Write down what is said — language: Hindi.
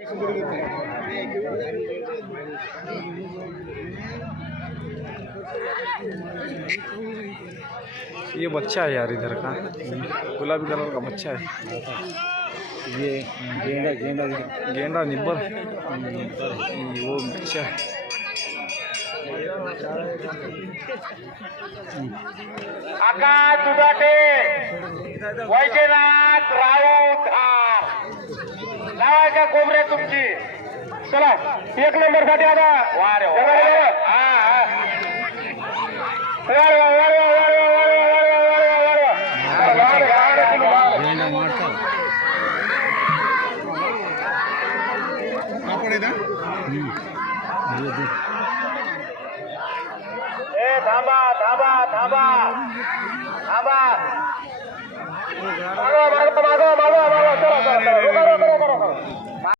ये बच्चा है यार इधर का। गुलाबी कलर का बच्चा है। ये गेंदा गेंदा गेंडा निब्बर। वो बच्चा है। आकाश दुधाटे वैजनाथ आहे का कोंबड्या तुमची. चला एक नंबर साठी आता. वा रे वा. हा, हा.